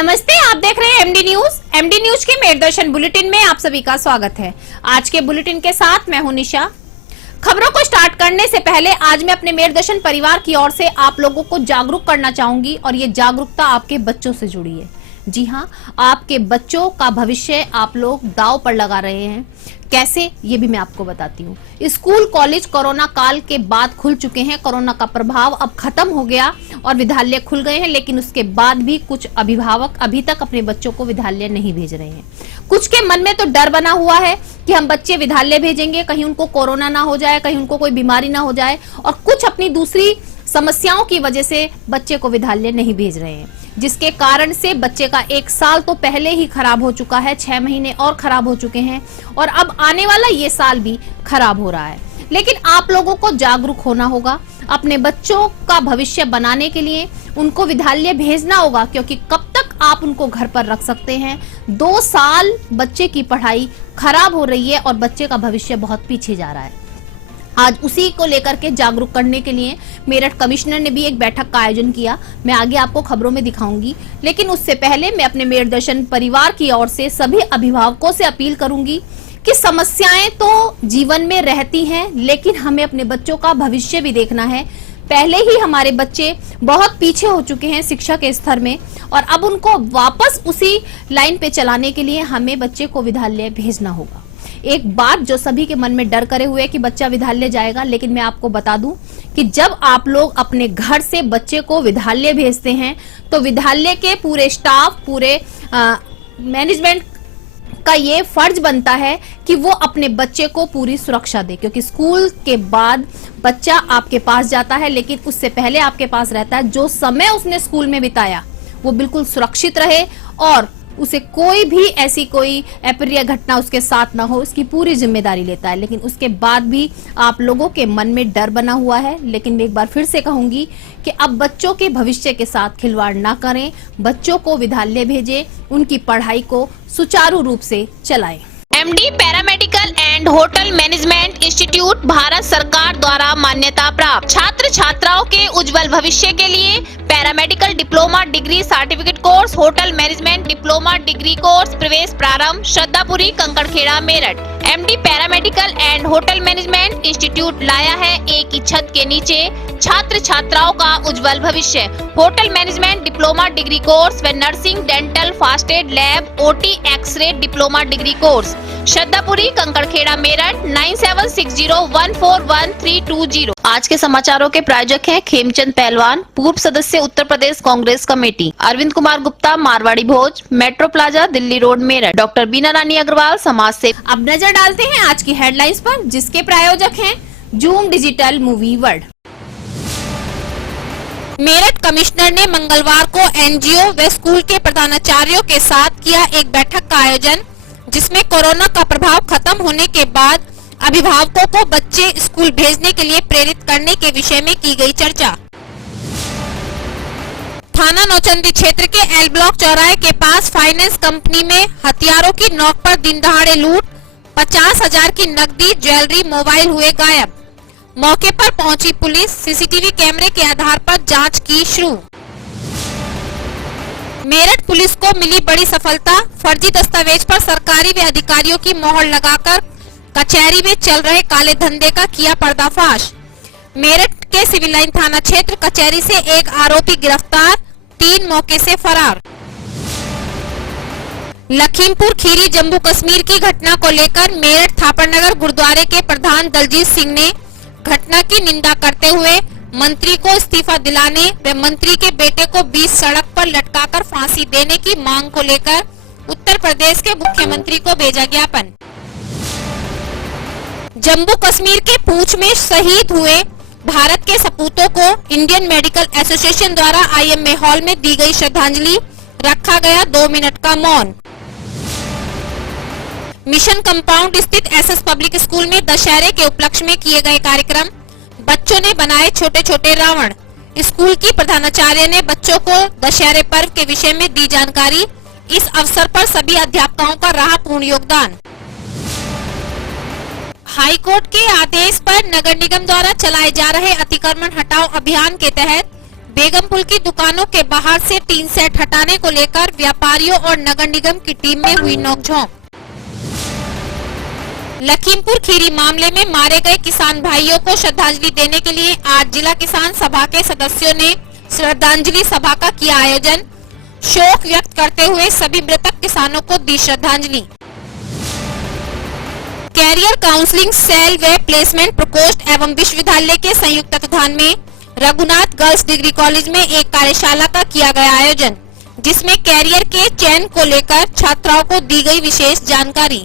नमस्ते, आप देख रहे हैं एमडी न्यूज। एमडी न्यूज के मेरदर्शन बुलेटिन में आप सभी का स्वागत है। आज के बुलेटिन के साथ मैं हूं निशा। खबरों को स्टार्ट करने से पहले आज मैं अपने मेरदर्शन परिवार की ओर से आप लोगों को जागरूक करना चाहूंगी और ये जागरूकता आपके बच्चों से जुड़ी है। जी हाँ, आपके बच्चों का भविष्य आप लोग दांव पर लगा रहे हैं। कैसे, ये भी मैं आपको बताती हूँ। स्कूल कॉलेज कोरोना काल के बाद खुल चुके हैं। कोरोना का प्रभाव अब खत्म हो गया और विद्यालय खुल गए हैं, लेकिन उसके बाद भी कुछ अभिभावक अभी तक अपने बच्चों को विद्यालय नहीं भेज रहे हैं। कुछ के मन में तो डर बना हुआ है कि हम बच्चे विद्यालय भेजेंगे, कहीं उनको कोरोना ना हो जाए, कहीं उनको कोई बीमारी ना हो जाए, और कुछ अपनी दूसरी समस्याओं की वजह से बच्चे को विद्यालय नहीं भेज रहे हैं, जिसके कारण से बच्चे का 1 साल तो पहले ही खराब हो चुका है, 6 महीने और खराब हो चुके हैं, और अब आने वाला ये साल भी खराब हो रहा है। लेकिन आप लोगों को जागरूक होना होगा। अपने बच्चों का भविष्य बनाने के लिए उनको विद्यालय भेजना होगा, क्योंकि कब तक आप उनको घर पर रख सकते हैं। 2 साल बच्चे की पढ़ाई खराब हो रही है और बच्चे का भविष्य बहुत पीछे जा रहा है। आज उसी को लेकर के जागरूक करने के लिए मेरठ कमिश्नर ने भी एक बैठक का आयोजन किया। मैं आगे आपको खबरों में दिखाऊंगी, लेकिन उससे पहले मैं अपने मेरदर्शन परिवार की ओर से सभी अभिभावकों से अपील करूंगी कि समस्याएं तो जीवन में रहती हैं, लेकिन हमें अपने बच्चों का भविष्य भी देखना है। पहले ही हमारे बच्चे बहुत पीछे हो चुके हैं शिक्षा के स्तर में, और अब उनको वापस उसी लाइन पे चलाने के लिए हमें बच्चे को विद्यालय भेजना होगा। एक बात जो सभी के मन में डर करे हुए कि बच्चा विद्यालय जाएगा, लेकिन मैं आपको बता दूं कि जब आप लोग अपने घर से बच्चे को विद्यालय भेजते हैं तो विद्यालय के पूरे स्टाफ, पूरे मैनेजमेंट का ये फर्ज बनता है कि वो अपने बच्चे को पूरी सुरक्षा दे, क्योंकि स्कूल के बाद बच्चा आपके पास जाता है, लेकिन उससे पहले आपके पास रहता है। जो समय उसने स्कूल में बिताया वो बिल्कुल सुरक्षित रहे और उसे कोई भी ऐसी कोई अप्रिय घटना उसके साथ ना हो, उसकी पूरी जिम्मेदारी लेता है। लेकिन उसके बाद भी आप लोगों के मन में डर बना हुआ है। लेकिन मैं एक बार फिर से कहूंगी कि अब बच्चों के भविष्य के साथ खिलवाड़ ना करें, बच्चों को विद्यालय भेजें, उनकी पढ़ाई को सुचारू रूप से चलाएं। MD paramedical and hotel management institute Bharat सरकार द्वारा मान्यता प्राप्त। छात्र छात्राओं के उज्जवल भविष्य के लिए paramedical diploma degree certificate course, hotel management diploma degree course प्रवेश प्रारंभ। Shraddhapuri, Kankarkhera, Meerut. MD paramedical and hotel management institute लाया है एक ही छत के नीचे छात्र छात्राओं का उज्जवल भविष्य। Hotel management diploma degree course व nursing, dental, first aid, lab, OT, x-ray diploma degree course. Shraddhapuri, Kankarkhera, Meerut. 9760141320। आज के समाचारों के प्रायोजक हैं खेमचंद पहलवान, पूर्व सदस्य Uttar Pradesh Congress committee, Arvind Kumar Gupta, Marwari Bhoj, metro plaza, Delhi road, Meerut, doctor Bina Rani Agarwal, समाज सेवी। अब नजर डालते हैं आज की हेडलाइंस पर, जिसके प्रायोजक हैं zoom digital movie world. Meerut commissioner ने मंगलवार को एनजीओ व स्कूल के प्रधानाचार्यों के साथ किया एक बैठक का आयोजन, जिसमें कोरोना का प्रभाव खत्म होने के बाद अभिभावकों को बच्चे स्कूल भेजने के लिए प्रेरित करने के विषय में की गई चर्चा। थाना नौचंदी क्षेत्र के एल ब्लॉक चौराहे के पास फाइनेंस कंपनी में हथियारों की नोक पर दिन दहाड़े लूट, 50,000 की नकदी, ज्वेलरी, मोबाइल हुए गायब। मौके पर पहुंची पुलिस, सीसीटीवी कैमरे के आधार पर जांच की शुरू। मेरठ पुलिस को मिली बड़ी सफलता, फर्जी दस्तावेज पर सरकारी व अधिकारियों की मोहर लगाकर कचहरी में चल रहे काले धंधे का किया पर्दाफाश। मेरठ के सिविल लाइन थाना क्षेत्र कचहरी से एक आरोपी गिरफ्तार, 3 मौके से फरार। लखीमपुर खीरी जम्मू कश्मीर की घटना को लेकर मेरठ थापरनगर गुरुद्वारे के प्रधान दलजीत सिंह ने घटना की निंदा करते हुए मंत्री को इस्तीफा दिलाने व मंत्री के बेटे को बीच सड़क पर लटकाकर फांसी देने की मांग को लेकर उत्तर प्रदेश के मुख्यमंत्री को भेजा ज्ञापन। जम्मू कश्मीर के पूंछ में शहीद हुए भारत के सपूतों को इंडियन मेडिकल एसोसिएशन द्वारा आईएमए हॉल में दी गई श्रद्धांजलि, रखा गया 2 मिनट का मौन। मिशन कंपाउंड स्थित एसएस पब्लिक स्कूल में दशहरे के उपलक्ष्य में किए गए कार्यक्रम, बच्चों ने बनाए छोटे छोटे रावण। स्कूल की प्रधानाचार्य ने बच्चों को दशहरे पर्व के विषय में दी जानकारी। इस अवसर पर सभी अध्यापकों का रहा पूर्ण योगदान। हाईकोर्ट के आदेश पर नगर निगम द्वारा चलाए जा रहे अतिक्रमण हटाओ अभियान के तहत बेगमपुल की दुकानों के बाहर से टीन सेट हटाने को लेकर व्यापारियों और नगर निगम की टीम में हुई नोकझोंक। लखीमपुर खीरी मामले में मारे गए किसान भाइयों को श्रद्धांजलि देने के लिए आज जिला किसान सभा के सदस्यों ने श्रद्धांजलि सभा का किया आयोजन। शोक व्यक्त करते हुए सभी मृतक किसानों को दी श्रद्धांजलि। कैरियर काउंसलिंग सेल व प्लेसमेंट प्रकोष्ठ एवं विश्वविद्यालय के संयुक्त तत्वाधान में रघुनाथ गर्ल्स डिग्री कॉलेज में एक कार्यशाला का किया गया आयोजन, जिसमें कैरियर के चयन को लेकर छात्राओं को दी गई विशेष जानकारी।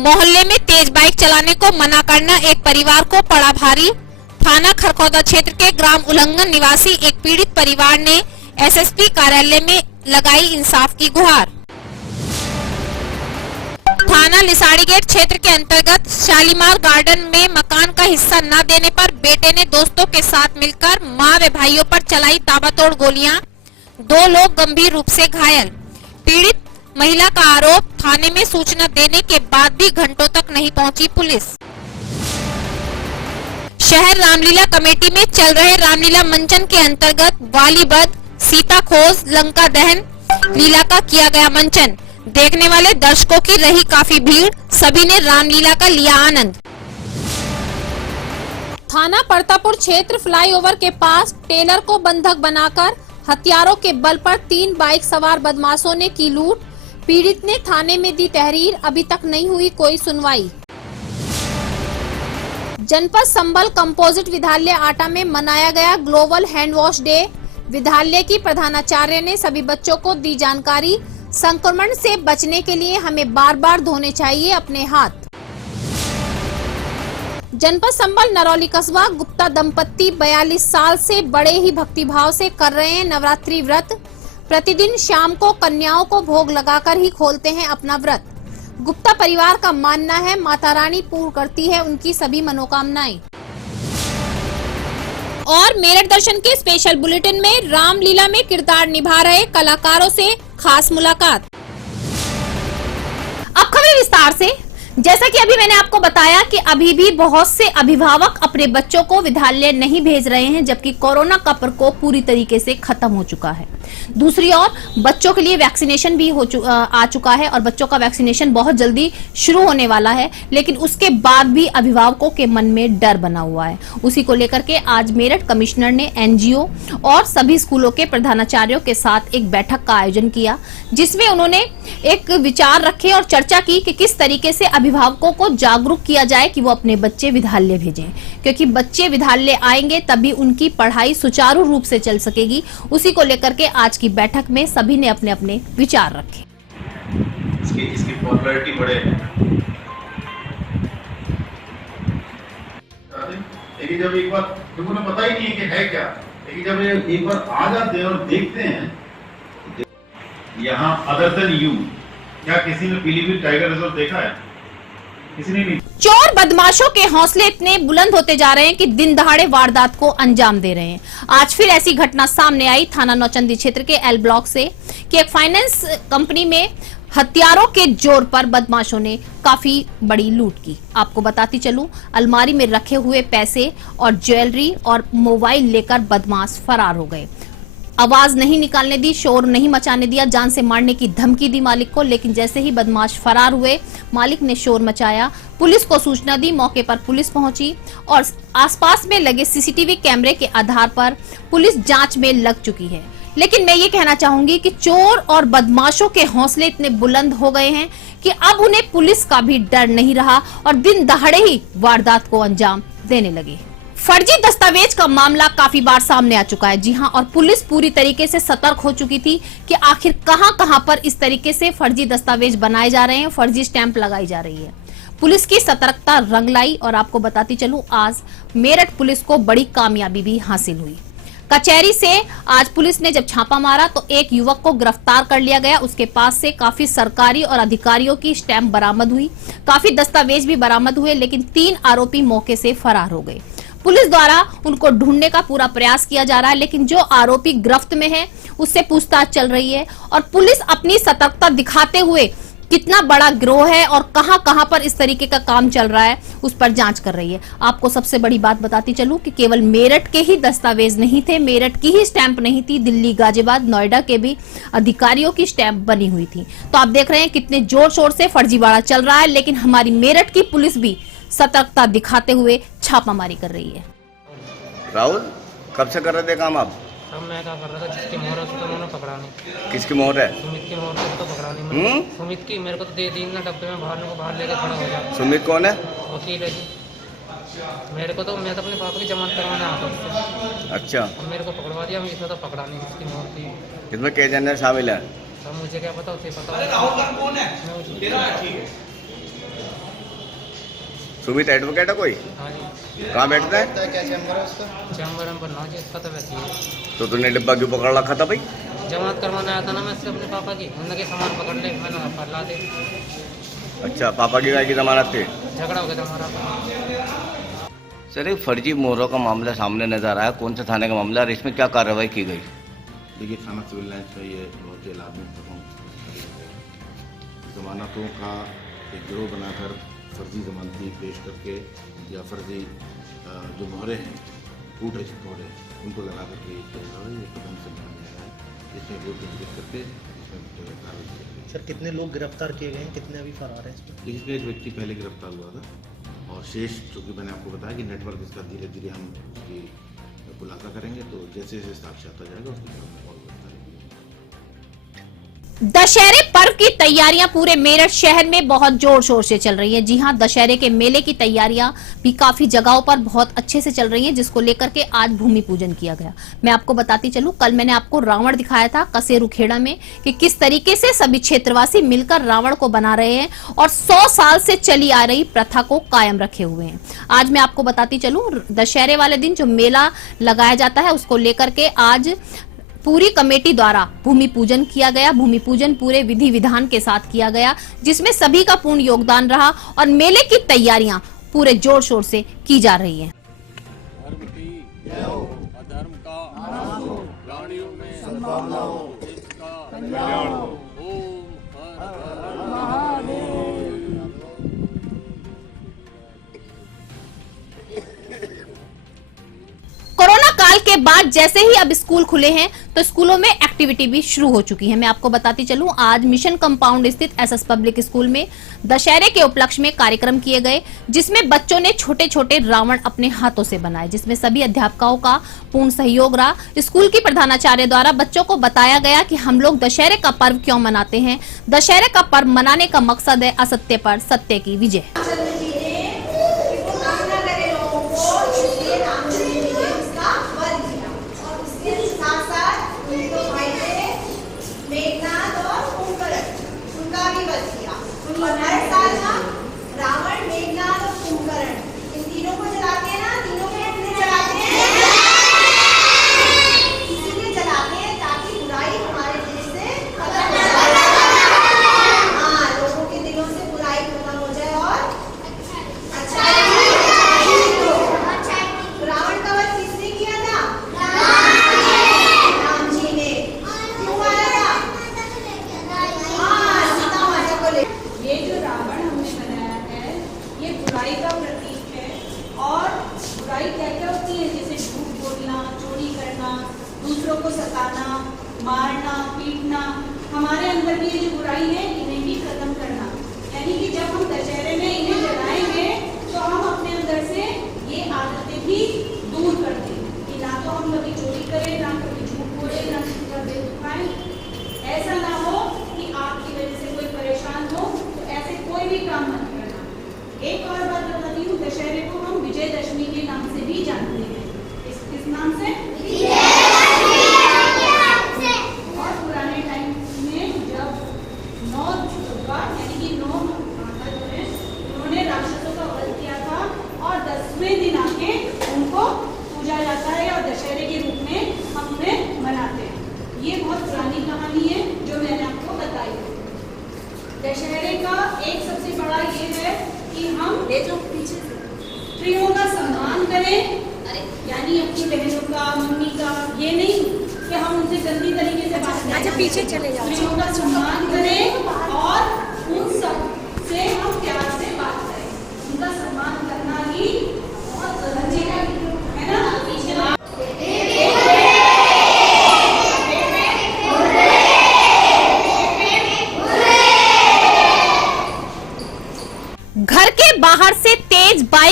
मोहल्ले में तेज बाइक चलाने को मना करना एक परिवार को पड़ा भारी। थाना खरखौदा क्षेत्र के ग्राम उल्लंघन निवासी एक पीड़ित परिवार ने एसएसपी कार्यालय में लगाई इंसाफ की गुहार। थाना लिसाड़ी गेट क्षेत्र के अंतर्गत शालीमार गार्डन में मकान का हिस्सा न देने पर बेटे ने दोस्तों के साथ मिलकर मां व भाइयों पर चलाई ताबड़तोड़ गोलियां। 2 लोग गंभीर रूप से घायल। पीड़ित महिला का आरोप, थाने में सूचना देने के बाद भी घंटों तक नहीं पहुंची पुलिस। शहर रामलीला कमेटी में चल रहे रामलीला मंचन के अंतर्गत वाली वध, सीता खोज, लंका दहन लीला का किया गया मंचन। देखने वाले दर्शकों की रही काफी भीड़, सभी ने रामलीला का लिया आनंद। थाना परतापुर क्षेत्र फ्लाईओवर के पास टेलर को बंधक बनाकर हथियारों के बल पर 3 बाइक सवार बदमाशों ने की लूट। पीड़ित ने थाने में दी तहरीर, अभी तक नहीं हुई कोई सुनवाई। जनपद संबल कंपोजिट विद्यालय आटा में मनाया गया ग्लोबल हैंड वॉश डे। विद्यालय की प्रधानाचार्य ने सभी बच्चों को दी जानकारी। संक्रमण से बचने के लिए हमें बार बार धोने चाहिए अपने हाथ। जनपद संबल नरौली कस्बा गुप्ता दंपत्ति 42 साल से बड़े ही भक्तिभाव से कर रहे हैं नवरात्रि व्रत। प्रतिदिन शाम को कन्याओं को भोग लगाकर ही खोलते हैं अपना व्रत। गुप्ता परिवार का मानना है माता रानी पूर्ण करती है उनकी सभी मनोकामनाएं। और मेरठ दर्शन के स्पेशल बुलेटिन में रामलीला में किरदार निभा रहे कलाकारों से खास मुलाकात। अब खबर विस्तार से। जैसा कि अभी मैंने आपको बताया कि अभी भी बहुत से अभिभावक अपने बच्चों को विद्यालय नहीं भेज रहे हैं, जबकि कोरोना का प्रकोप पूरी तरीके से खत्म हो चुका है। दूसरी ओर बच्चों के लिए वैक्सीनेशन भी आ चुका है और बच्चों का वैक्सीनेशन बहुत जल्दी शुरू होने वाला है, लेकिन उसके बाद भी अभिभावकों के मन में डर बना हुआ है। उसी को लेकर के आज मेरठ कमिश्नर ने एनजीओ और सभी स्कूलों के प्रधानाचार्यों के साथ एक बैठक का आयोजन किया, जिसमें उन्होंने एक विचार रखे और चर्चा की कि किस तरीके से अभिभावकों को जागरूक किया जाए कि वो अपने बच्चे विद्यालय भेजें, क्योंकि बच्चे विद्यालय आएंगे तभी उनकी पढ़ाई सुचारू रूप से चल सकेगी। उसी को लेकर के आज की बैठक में सभी ने अपने अपने विचार रखे। इसकी पॉपुलैरिटी बढ़े, लेकिन जब एक बार लोगों को पता ही नहीं है कि है क्या, लेकिन जब एक बार आ जाते हैं और देखते हैं यहाँ अदर देन यू, क्या किसी ने पीलीभीत टाइगर रिजर्व देखा है? किसी ने नहीं। चोर बदमाशों के हौसले इतने बुलंद होते जा रहे हैं कि दिन दहाड़े वारदात को अंजाम दे रहे हैं। आज फिर ऐसी घटना सामने आई थाना नौचंदी क्षेत्र के एल ब्लॉक से कि एक फाइनेंस कंपनी में हथियारों के जोर पर बदमाशों ने काफी बड़ी लूट की। आपको बताती चलूं, अलमारी में रखे हुए पैसे और ज्वेलरी और मोबाइल लेकर बदमाश फरार हो गए। आवाज नहीं निकालने दी, शोर नहीं मचाने दिया, जान से मारने की धमकी दी मालिक को, लेकिन जैसे ही बदमाश फरार हुए, मालिक ने शोर मचाया, पुलिस को सूचना दी। मौके पर पुलिस पहुंची और आसपास में लगे सीसीटीवी कैमरे के आधार पर पुलिस जांच में लग चुकी है। लेकिन मैं ये कहना चाहूंगी कि चोर और बदमाशों के हौसले इतने बुलंद हो गए हैं कि अब उन्हें पुलिस का भी डर नहीं रहा और दिन दहाड़े ही वारदात को अंजाम देने लगे। फर्जी दस्तावेज का मामला काफी बार सामने आ चुका है। जी हां, और पुलिस पूरी तरीके से सतर्क हो चुकी थी कि आखिर कहां पर इस तरीके से फर्जी दस्तावेज बनाए जा रहे हैं, फर्जी स्टैंप लगाई जा रही है। पुलिस की सतर्कता रंग लाई और आपको बताती चलूं, आज मेरठ पुलिस को बड़ी कामयाबी भी हासिल हुई। कचहरी से आज पुलिस ने जब छापा मारा तो एक युवक को गिरफ्तार कर लिया गया। उसके पास से काफी सरकारी और अधिकारियों की स्टैंप बरामद हुई, काफी दस्तावेज भी बरामद हुए, लेकिन 3 आरोपी मौके से फरार हो गए। पुलिस द्वारा उनको ढूंढने का पूरा प्रयास किया जा रहा है, लेकिन जो आरोपी गिरफ्त में है उससे पूछताछ चल रही है और पुलिस अपनी सतर्कता दिखाते हुए कितना बड़ा गिरोह है और कहां कहां पर इस तरीके का काम चल रहा है उस पर जांच कर रही है। आपको सबसे बड़ी बात बताती चलूं कि केवल मेरठ के ही दस्तावेज नहीं थे, मेरठ की ही स्टैंप नहीं थी, दिल्ली, गाजियाबाद, नोएडा के भी अधिकारियों की स्टैंप बनी हुई थी। तो आप देख रहे हैं कितने जोर शोर से फर्जीवाड़ा चल रहा है, लेकिन हमारी मेरठ की पुलिस भी सतर्कता दिखाते हुए छापामारी कर रही है। राहुल, कब से कर रहे थे काम आप? अब मैं क्या कर रहा था, जिसकी मोहर है उसको तो मैंने पकड़ा नहीं। किसकी मोहर है? सुमित की मोहर को तो पकड़ा नहीं मैंने। सुमित की मेरे को तो दे दी ना, डब्बे में बाहर लेकर खड़ा हो गया। सुमित कौन है? वकील है जी। मेरे को तो मैं तो अपने पापा की जमानत करवाने आता उससे। अच्छा, और मेरे को पकड़वा दिया, मैं इसमें तो पकड़ा नहीं जिसकी मोहर थी। इसमें कई जने शामिल है? सब मुझे क्या पता, उसे पता। सुमित एडवोकेट है कोई? हाँ जी। कहाँ बैठता है? चैम्बर पर ना जी, इसका तो वैसे ही है। तो तूने डिब्बा क्यों पकड़ रखा था भाई? जमानत करवाने आया था ना मैं इससे अपने पापा की, उनके सामान पकड़ ले, मैंने फैला दे। अच्छा, पापा की गाय की जमानत थी? झगड़ा हो गया था हमारा। सर, एक फर्जी मोहरों का मामला सामने नजर आया, कौन से थाने का मामला और इसमें क्या कार्रवाई की गई? देखिए, थाना सिविल लाइन्स का ये बहुत ही लाभ जमानतों का एक गिरोह बनाकर फर्जी जमानती पेश करके या फर्जी जो मोहरें हैं, कूट रचित मोहरें, उनको लगा करके किया जा रहा है। ये कदम से बनाया गया है, इसमें वोट केंद्रित करके इसमें कार्रवाई की गई। सर, कितने लोग गिरफ्तार किए गए हैं, कितने अभी फरार हैं इसमें? इसमें एक व्यक्ति पहले गिरफ्तार हुआ था और शेष, चूँकि मैंने आपको बताया कि नेटवर्क इसका धीरे धीरे हम उसकी खुलासा करेंगे, तो जैसे जैसे साक्ष्य आता जाएगा उसकी तरफ में और बढ़ता रहेगा। दशहरे पर्व की तैयारियां पूरे मेरठ शहर में बहुत जोर शोर से चल रही है। जी हां, दशहरे के मेले की तैयारियां भी काफी जगहों पर बहुत अच्छे से चल रही हैं, जिसको लेकर के आज भूमि पूजन किया गया। मैं आपको बताती चलूं, कल मैंने आपको रावण दिखाया था कसेरू खेड़ा में कि किस तरीके से सभी क्षेत्रवासी मिलकर रावण को बना रहे हैं और 100 साल से चली आ रही प्रथा को कायम रखे हुए हैं। आज मैं आपको बताती चलूं, दशहरे वाले दिन जो मेला लगाया जाता है उसको लेकर के आज पूरी कमेटी द्वारा भूमि पूजन किया गया। भूमि पूजन पूरे विधि विधान के साथ किया गया, जिसमें सभी का पूर्ण योगदान रहा और मेले की तैयारियां पूरे जोर शोर से की जा रही हैं। धर्म की अधर्म का प्राणियों में सद्भावना हो, देश का कल्याण हो। ओम हर हर महादेव। कोरोना काल के बाद जैसे ही अब स्कूल खुले हैं तो स्कूलों में एक्टिविटी भी शुरू हो चुकी है। मैं आपको बताती चलूं, आज मिशन कंपाउंड स्थित एसएस पब्लिक स्कूल में दशहरे के उपलक्ष्य में कार्यक्रम किए गए, जिसमें बच्चों ने छोटे छोटे रावण अपने हाथों से बनाए, जिसमें सभी अध्यापकों का पूर्ण सहयोग रहा। स्कूल की प्रधानाचार्य द्वारा बच्चों को बताया गया कि हम लोग दशहरे का पर्व क्यों मनाते हैं। दशहरे का पर्व मनाने का मकसद है असत्य पर सत्य की विजय। और हर साल हम रावण, मेघनाद और कुंभकर्ण इन तीनों को जलाते हैं ना। तीनों को इसलिए जलाते हैं ताकि बुराई हमारे दिल से खत्म हो जाए। हाँ, लोगों के दिलों से बुराई खत्म हो जाए और अच्छाई। रावण का वध किसने किया था? राम जी ने। क्यों आया था? हाँ, सीता माता को ले। ये जो रावण हमने बनाया है, ये बुराई का प्रतीक है। और बुराई क्या क्या होती है? जैसे झूठ बोलना, चोरी करना, दूसरों को सताना, मारना, पीटना। हमारे अंदर की ये जो बुराई है, इन्हें भी खत्म करना। यानी कि जब हम दशहरे में इन्हें जलाएंगे तो हम अपने अंदर से ये आदतें भी दूर कर दें कि ना तो हम कभी चोरी करें, ना कभी झूठ बोले, ना किसी का दिल दुखाएं। ऐसा ना हो कि आपकी वजह से कोई परेशान हो, ऐसे कोई भी काम मत करना। एक और बात बताती हूँ, दशहरे को हम विजयदशमी के नाम से भी जानते हैं। किस नाम से? और पुराने टाइम में जब 9 दुर्गा यानी कि 9 माता जो है, उन्होंने राक्षसों का वध किया था और 10वें दिन आके उनको पूजा जाता है और दशहरे के रूप में हम उन्हें मनाते हैं। ये बहुत पुरानी कहानी है जो मैंने आपको बताई है। दशहरे का एक सबसे बड़ा ये है कि हम स्त्रियों का सम्मान करें, यानी अपनी बहनों का, मम्मी का। ये नहीं कि हम उनसे गंदी तरीके से बात करें। अच्छा, पीछे चले जाओ। स्त्रियों का सम्मान करें और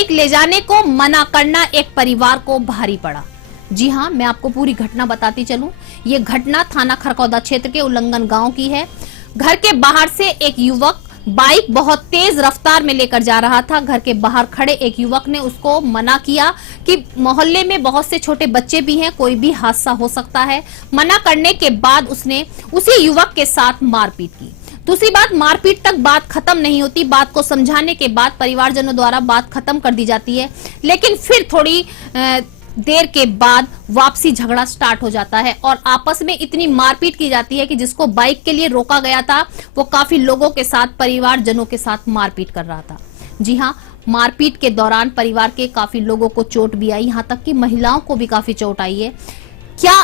बाइक ले जाने को मना करना एक परिवार को भारी पड़ा। जी हां, मैं आपको पूरी घटना बताती चलूं। ये घटना थाना खरकौदा क्षेत्र के उल्लंघन गांव की है। घर के बाहर से एक युवक बाइक बहुत तेज रफ्तार में लेकर जा रहा था। घर के बाहर खड़े एक युवक ने उसको मना किया कि मोहल्ले में बहुत से छोटे बच्चे भी हैं, कोई भी हादसा हो सकता है। मना करने के बाद उसने उसी युवक के साथ मारपीट की। दूसरी बात, मारपीट तक बात खत्म नहीं होती। बात को समझाने के बाद परिवारजनों द्वारा बात खत्म कर दी जाती है, लेकिन फिर थोड़ी देर के बाद वापसी झगड़ा स्टार्ट हो जाता है और आपस में इतनी मारपीट की जाती है कि जिसको बाइक के लिए रोका गया था वो काफी लोगों के साथ, परिवारजनों के साथ मारपीट कर रहा था। जी हां, मारपीट के दौरान परिवार के काफी लोगों को चोट भी आई, यहां तक कि महिलाओं को भी काफी चोट आई है। क्या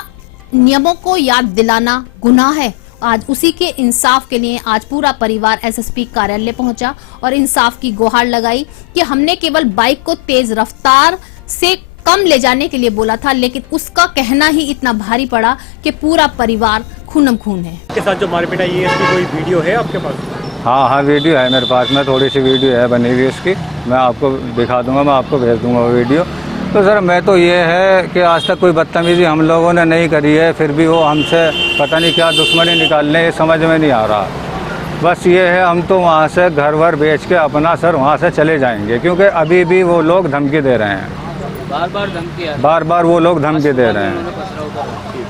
नियमों को याद दिलाना गुनाह है? आज उसी के इंसाफ के लिए आज पूरा परिवार एसएसपी कार्यालय पहुंचा और इंसाफ की गुहार लगाई कि हमने केवल बाइक को तेज रफ्तार से कम ले जाने के लिए बोला था, लेकिन उसका कहना ही इतना भारी पड़ा कि पूरा परिवार खूनम खून है। के साथ जो मारपीट आई है, इसकी कोई वीडियो है आपके पास? हाँ, वीडियो है मेरे पास में, थोड़ी सी वीडियो है बनी हुई उसकी, मैं आपको दिखा दूंगा, मैं आपको भेज दूंगा वो वीडियो। तो सर मैं तो ये है कि आज तक कोई बदतमीजी हम लोगों ने नहीं करी है, फिर भी वो हमसे पता नहीं क्या दुश्मनी निकालने, ये समझ में नहीं आ रहा। बस ये है, हम तो वहाँ से घर वर बेच के अपना सर वहाँ से चले जाएंगे, क्योंकि अभी भी वो लोग धमकी दे रहे हैं, बार बार वो लोग धमकी दे रहे हैं।